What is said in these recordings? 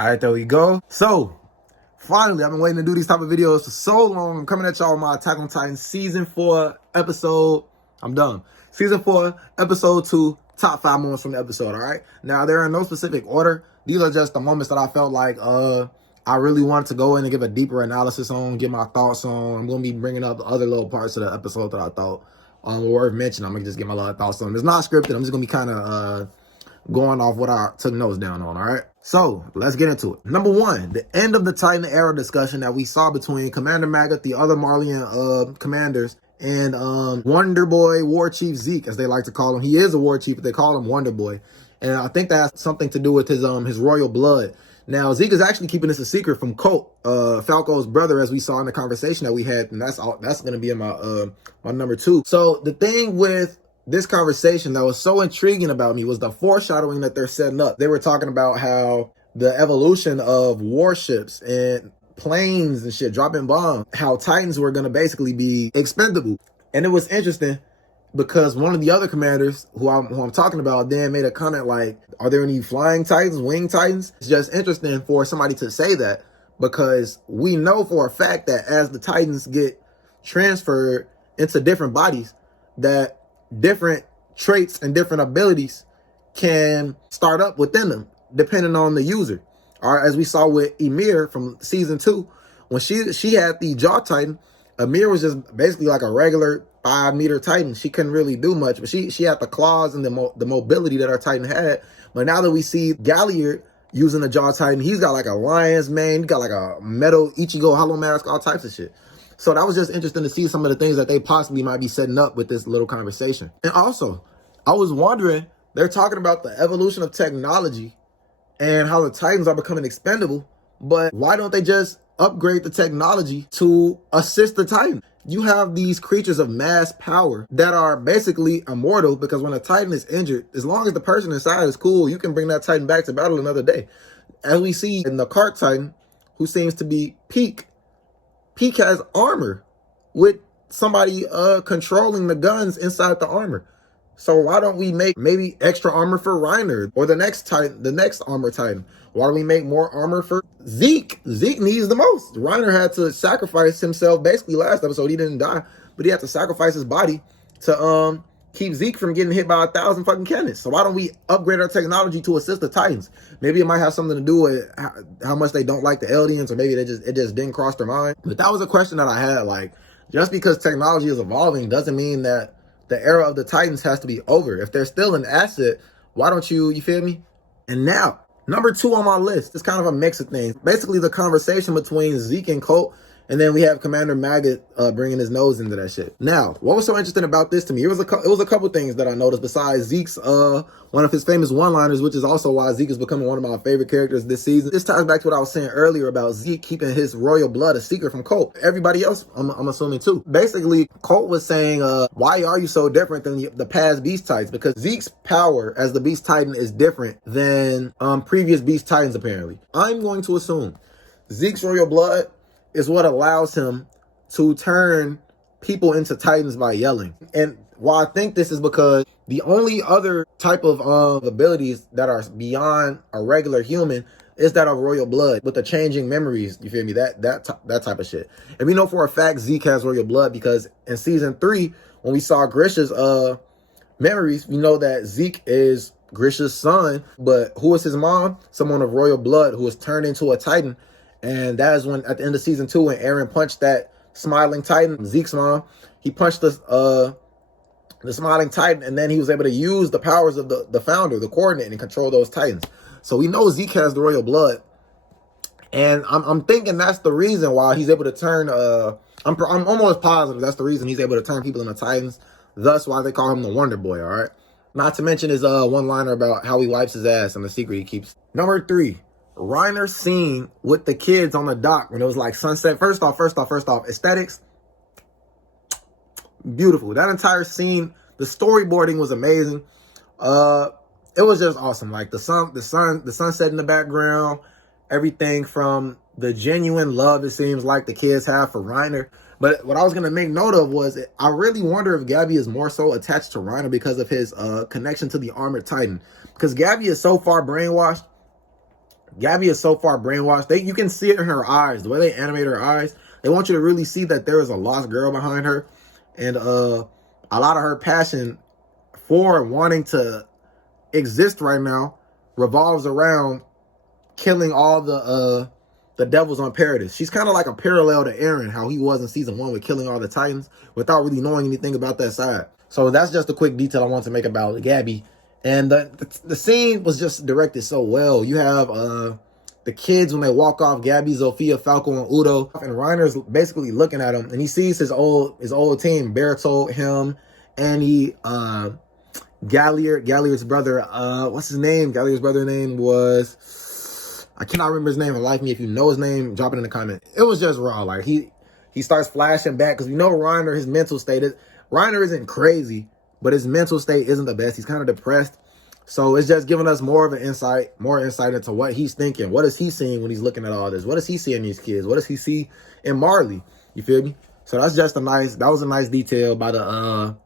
All right, there we go. So, finally, I've been waiting to do these type of videos for so long. I'm coming at y'all with my Attack on Titan Season 4 episode. I'm done. Season 4, Episode 2, top 5 moments from the episode, all right? Now, they're in no specific order. These are just the moments that I felt like I really wanted to go in and give a deeper analysis on, get my thoughts on. I'm going to be bringing up the other little parts of the episode that I thought were worth mentioning. I'm going to just get my little thoughts on. It's not scripted. I'm just going to be kind of going off what I took notes down on, all right? So, let's get into it. Number one, the end of the Titan era discussion that we saw between Commander Maggot, the other Marleyan commanders, and Wonder Boy War Chief Zeke, as they like to call him. He is a war chief, but they call him Wonder Boy. And I think that has something to do with his royal blood. Now, Zeke is actually keeping this a secret from Colt, Falco's brother, as we saw in the conversation that we had, and that's going to be in my my number 2. So, the thing with this conversation that was so intriguing about me was the foreshadowing that they're setting up. They were talking about how the evolution of warships and planes and shit dropping bombs, how Titans were going to basically be expendable. And it was interesting because one of the other commanders who I'm talking about then made a comment like, are there any flying Titans, wing Titans? It's just interesting for somebody to say that because we know for a fact that as the Titans get transferred into different bodies, that different traits and different abilities can start up within them depending on the user. All right, as we saw with Ymir from season 2, when she had the Jaw Titan, Ymir was just basically like a regular 5-meter Titan. She couldn't really do much, but she had the claws and the mobility that our Titan had. But now that we see Galliard using the Jaw Titan, he's got like a lion's mane, he's got like a metal Ichigo hollow mask, all types of shit. So that was just interesting to see some of the things that they possibly might be setting up with this little conversation. And also, I was wondering, they're talking about the evolution of technology and how the Titans are becoming expendable, but why don't they just upgrade the technology to assist the Titan? You have these creatures of mass power that are basically immortal because when a Titan is injured, as long as the person inside is cool, you can bring that Titan back to battle another day. As we see in the Cart Titan, who seems to be Peak has armor with somebody controlling the guns inside the armor. So why don't we make maybe extra armor for Reiner or the next Titan, the next armor Titan? Why don't we make more armor for Zeke? Zeke needs the most. Reiner had to sacrifice himself basically last episode. He didn't die, but he had to sacrifice his body to keep Zeke from getting hit by 1,000 fucking cannons. So why don't we upgrade our technology to assist the Titans? Maybe it might have something to do with how much they don't like the aliens, or maybe it just didn't cross their mind. But that was a question that I had. Like, just because technology is evolving doesn't mean that the era of the Titans has to be over. If they're still an asset, why don't you feel me? And now, number 2 on my list is kind of a mix of things. Basically, the conversation between Zeke and Colt, and then we have Commander Maggot bringing his nose into that shit. Now, what was so interesting about this to me? It was a couple things that I noticed besides Zeke's one of his famous one-liners, which is also why Zeke is becoming one of my favorite characters this season. This ties back to what I was saying earlier about Zeke keeping his royal blood a secret from Colt. Everybody else, I'm assuming too. Basically, Colt was saying, why are you so different than the past Beast Titans? Because Zeke's power as the Beast Titan is different than previous Beast Titans, apparently. I'm going to assume Zeke's royal blood is what allows him to turn people into Titans by yelling. And why I think this is because the only other type of abilities that are beyond a regular human is that of royal blood with the changing memories. You feel me? That type of shit. And we know for a fact Zeke has royal blood because in season 3, when we saw Grisha's memories, we know that Zeke is Grisha's son, but who is his mom? Someone of royal blood who was turned into a Titan. And that is when, at the end of season 2, when Eren punched that smiling Titan, Zeke's mom, he punched the smiling Titan, and then he was able to use the powers of the founder, the coordinate, and control those Titans. So we know Zeke has the royal blood, and I'm thinking that's the reason why he's able to turn. I'm almost positive that's the reason he's able to turn people into Titans. Thus, why they call him the Wonder Boy. All right. Not to mention his one-liner about how he wipes his ass and the secret he keeps. Number 3. Reiner's scene with the kids on the dock when it was like sunset. First off, aesthetics, beautiful. That entire scene, the storyboarding was amazing. It was just awesome. Like the sunset in the background, everything from the genuine love it seems like the kids have for Reiner. But what I was gonna make note of was I really wonder if Gabby is more so attached to Reiner because of his connection to the Armored Titan. Because Gabby is so far brainwashed Gabby is so far brainwashed. You can see it in her eyes. The way they animate her eyes, they want you to really see that there is a lost girl behind her. And a lot of her passion for wanting to exist right now revolves around killing all the devils on Paradise. She's kind of like a parallel to Eren, how he was in season 1 with killing all the Titans without really knowing anything about that side. So that's just a quick detail I want to make about Gabby. And the scene was just directed so well. You have the kids when they walk off, Gabby, Zofia, Falco, and Udo. And Reiner's basically looking at him, and he sees his old team, Bertolt, him, Annie, Gallier's brother. What's his name? Gallier's brother's name was... I cannot remember his name. Like me, if you know his name, drop it in the comment. It was just raw. Like, he starts flashing back, because we know Reiner, his mental state is... Reiner isn't crazy, but his mental state isn't the best. He's kind of depressed. So it's just giving us more insight into what he's thinking. What is he seeing when he's looking at all this? What does he see in these kids? What does he see in Marley? You feel me? So that's just that was a nice detail by the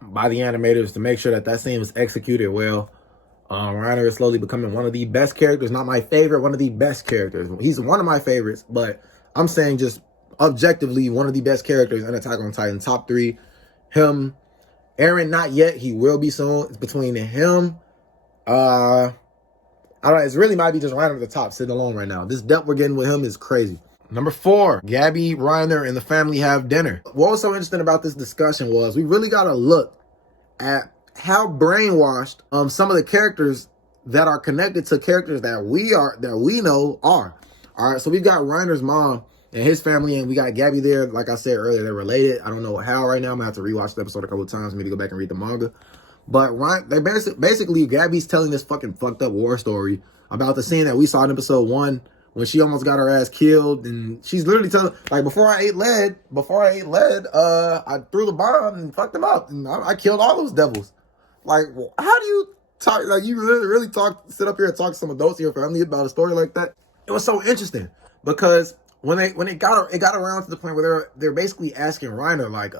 animators to make sure that scene was executed well. Reiner is slowly becoming one of the best characters. Not my favorite, one of the best characters. He's one of my favorites, but I'm saying just objectively one of the best characters in Attack on Titan. Top 3. Him. Eren, not yet. He will be soon. It's between him. I don't know. It really might be just Reiner at the top, sitting alone right now. This depth we're getting with him is crazy. Number 4, Gabby, Reiner, and the family have dinner. What was so interesting about this discussion was we really got to look at how brainwashed some of the characters that are connected to characters that we know are. All right, so we've got Reiner's mom and his family, and we got Gabby there. Like I said earlier, they're related. I don't know how right now. I'm gonna have to rewatch the episode a couple of times, maybe go back and read the manga. But they basically Gabby's telling this fucking fucked up war story about the scene that we saw in episode 1 when she almost got her ass killed, and she's literally telling, like, before I ate lead, I threw the bomb and fucked them up, and I killed all those devils. Like, how do you talk? Like, you really sit up here and talk to some adults in your family about a story like that? It was so interesting because when it got around to the point where they're basically asking Reiner, like,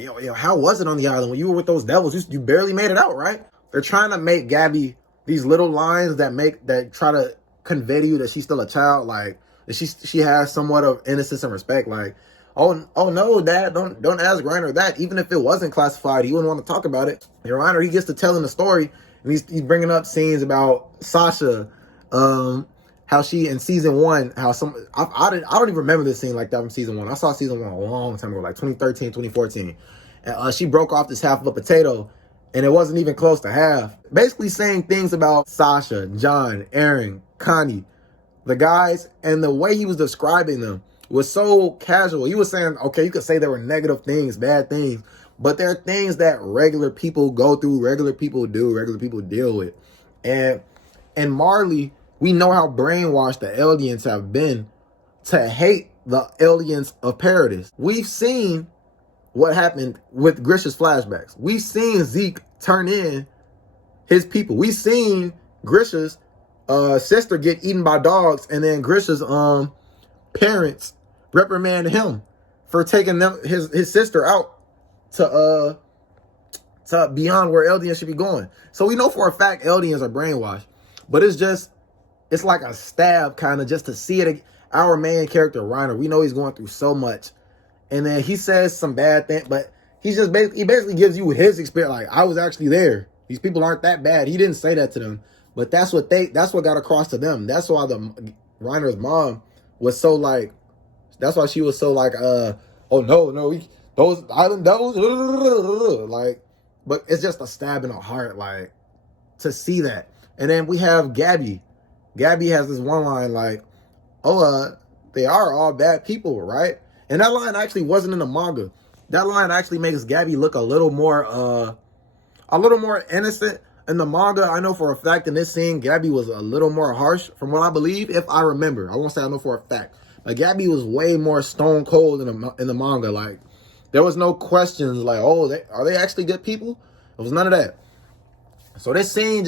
yo, how was it on the island when you were with those devils? You barely made it out, right? They're trying to make Gabby these little lines that try to convey to you that she's still a child, like that she has somewhat of innocence and respect. Like, oh no, Dad, don't ask Reiner that. Even if it wasn't classified, he wouldn't want to talk about it. And Reiner, he gets to telling the story, and he's bringing up scenes about Sasha, how she in season 1, how I don't even remember this scene like that from season 1. I saw season 1 a long time ago, like 2013, 2014. And she broke off this half of a potato, and it wasn't even close to half. Basically saying things about Sasha, John, Eren, Connie, the guys, and the way he was describing them was so casual. He was saying, okay, you could say there were negative things, bad things, but there are things that regular people go through, regular people do, regular people deal with. And Marley, we know how brainwashed the Eldians have been to hate the Eldians of Paradise. We've seen what happened with Grisha's flashbacks. We've seen Zeke turn in his people. We've seen Grisha's sister get eaten by dogs, and then Grisha's parents reprimand him for taking his sister out to beyond where Eldians should be going. So we know for a fact Eldians are brainwashed, but it's like a stab kind of just to see it. Our main character, Reiner, we know he's going through so much. And then he says some bad thing, but he basically gives you his experience. Like, I was actually there. These people aren't that bad. He didn't say that to them, but that's what got across to them. That's why Reiner's mom was so like, that's why she was so like, oh no, those island devils, like, but it's just a stab in the heart, like, to see that. And then we have Gabby. Gabby has this one line like, they are all bad people, right? And that line actually wasn't in the manga. That line actually makes Gabby look a little more innocent. In the manga, I know for a fact in this scene, Gabby was a little more harsh, from what I believe, if I remember. I won't say I know for a fact. But Gabby was way more stone cold in the manga. Like, there was no questions like, are they actually good people? There was none of that. So this scene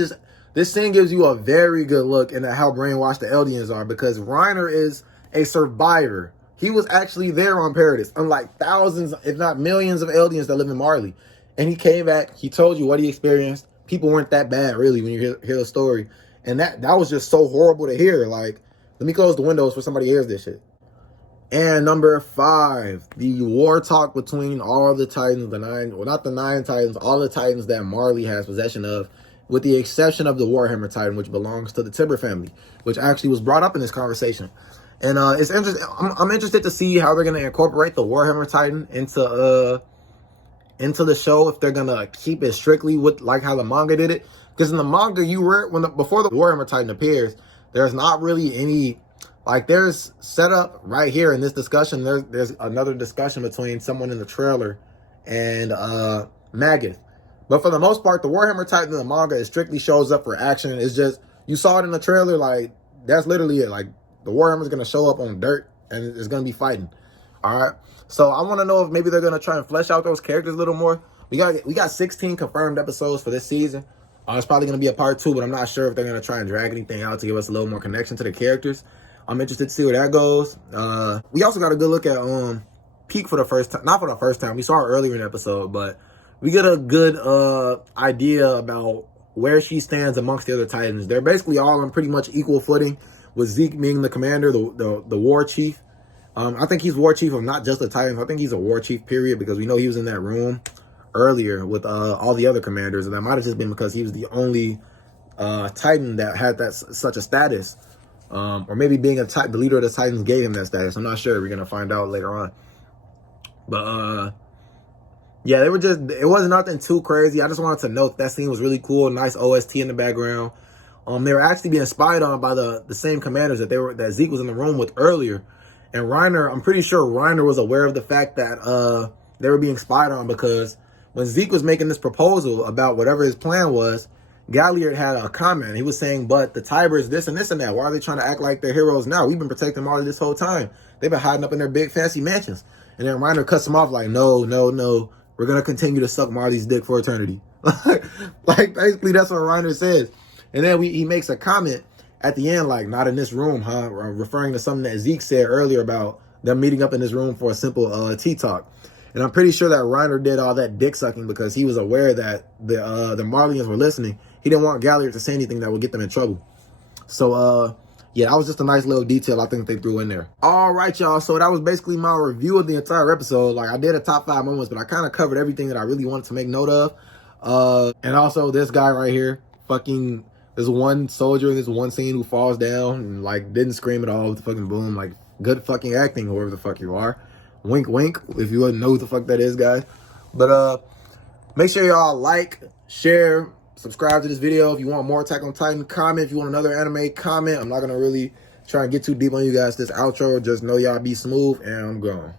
gives you a very good look into how brainwashed the Eldians are, because Reiner is a survivor. He was actually there on Paradise, unlike thousands, if not millions of Eldians that live in Marley. And he came back, he told you what he experienced. People weren't that bad, really, when you hear the story. And that was just so horrible to hear. Like, let me close the windows for somebody hears this shit. And number 5, the war talk between all the Titans, not the 9 Titans, all the Titans that Marley has possession of, with the exception of the Warhammer Titan, which belongs to the Timber family, which actually was brought up in this conversation. And it's interesting. I'm interested to see how they're going to incorporate the Warhammer Titan into the show, if they're going to keep it strictly with like how the manga did it. Because in the manga, before the Warhammer Titan appears, there's not really any, like, there's set up right here in this discussion. There's another discussion between someone in the trailer and Magath. But for the most part, the Warhammer Titan in the manga, it strictly shows up for action. It's just, you saw it in the trailer, like, that's literally it. Like, the Warhammer's going to show up on dirt and it's going to be fighting. All right. So I want to know if maybe they're going to try and flesh out those characters a little more. We got 16 confirmed episodes for this season. It's probably going to be a part 2, but I'm not sure if they're going to try and drag anything out to give us a little more connection to the characters. I'm interested to see where that goes. We also got a good look at Peak for the first time. Not for the first time. We saw her earlier in the episode, but we get a good idea about where she stands amongst the other Titans. They're basically all on pretty much equal footing, with Zeke being the commander, the war chief. I think he's war chief of not just the Titans. I think he's a war chief, period, because we know he was in that room earlier with all the other commanders, and that might have just been because he was the only Titan that had such a status. Or maybe being the leader of the Titans gave him that status. I'm not sure. We're going to find out later on. But, yeah, it wasn't nothing too crazy. I just wanted to note that scene was really cool. Nice OST in the background. They were actually being spied on by the same commanders that Zeke was in the room with earlier. And Reiner, I'm pretty sure Reiner was aware of the fact that they were being spied on, because when Zeke was making this proposal about whatever his plan was, Galliard had a comment. He was saying, but the Tybers, this and this and that. Why are they trying to act like they're heroes now? We've been protecting Marley this whole time. They've been hiding up in their big fancy mansions. And then Reiner cuts him off like, no. We're going to continue to suck Marley's dick for eternity. Like, basically, that's what Reiner says. And then he makes a comment at the end, like, not in this room, huh? Referring to something that Zeke said earlier about them meeting up in this room for a simple tea talk. And I'm pretty sure that Reiner did all that dick sucking because he was aware that the Marleyans were listening. He didn't want Galliard to say anything that would get them in trouble. So, yeah, that was just a nice little detail I think they threw in there. All right, y'all. So that was basically my review of the entire episode. Like, I did a top 5 moments, but I kind of covered everything that I really wanted to make note of. And also this guy right here, fucking, there's one soldier in this one scene who falls down and, like, didn't scream at all with the fucking boom. Like, good fucking acting, whoever the fuck you are. Wink, wink, if you wouldn't know who the fuck that is, guys. But, make sure y'all like, share, subscribe to this video. If you want more Attack on Titan, comment. If you want another anime, comment. I'm not going to really try and get too deep on you guys this outro. Just know y'all be smooth, and I'm gone.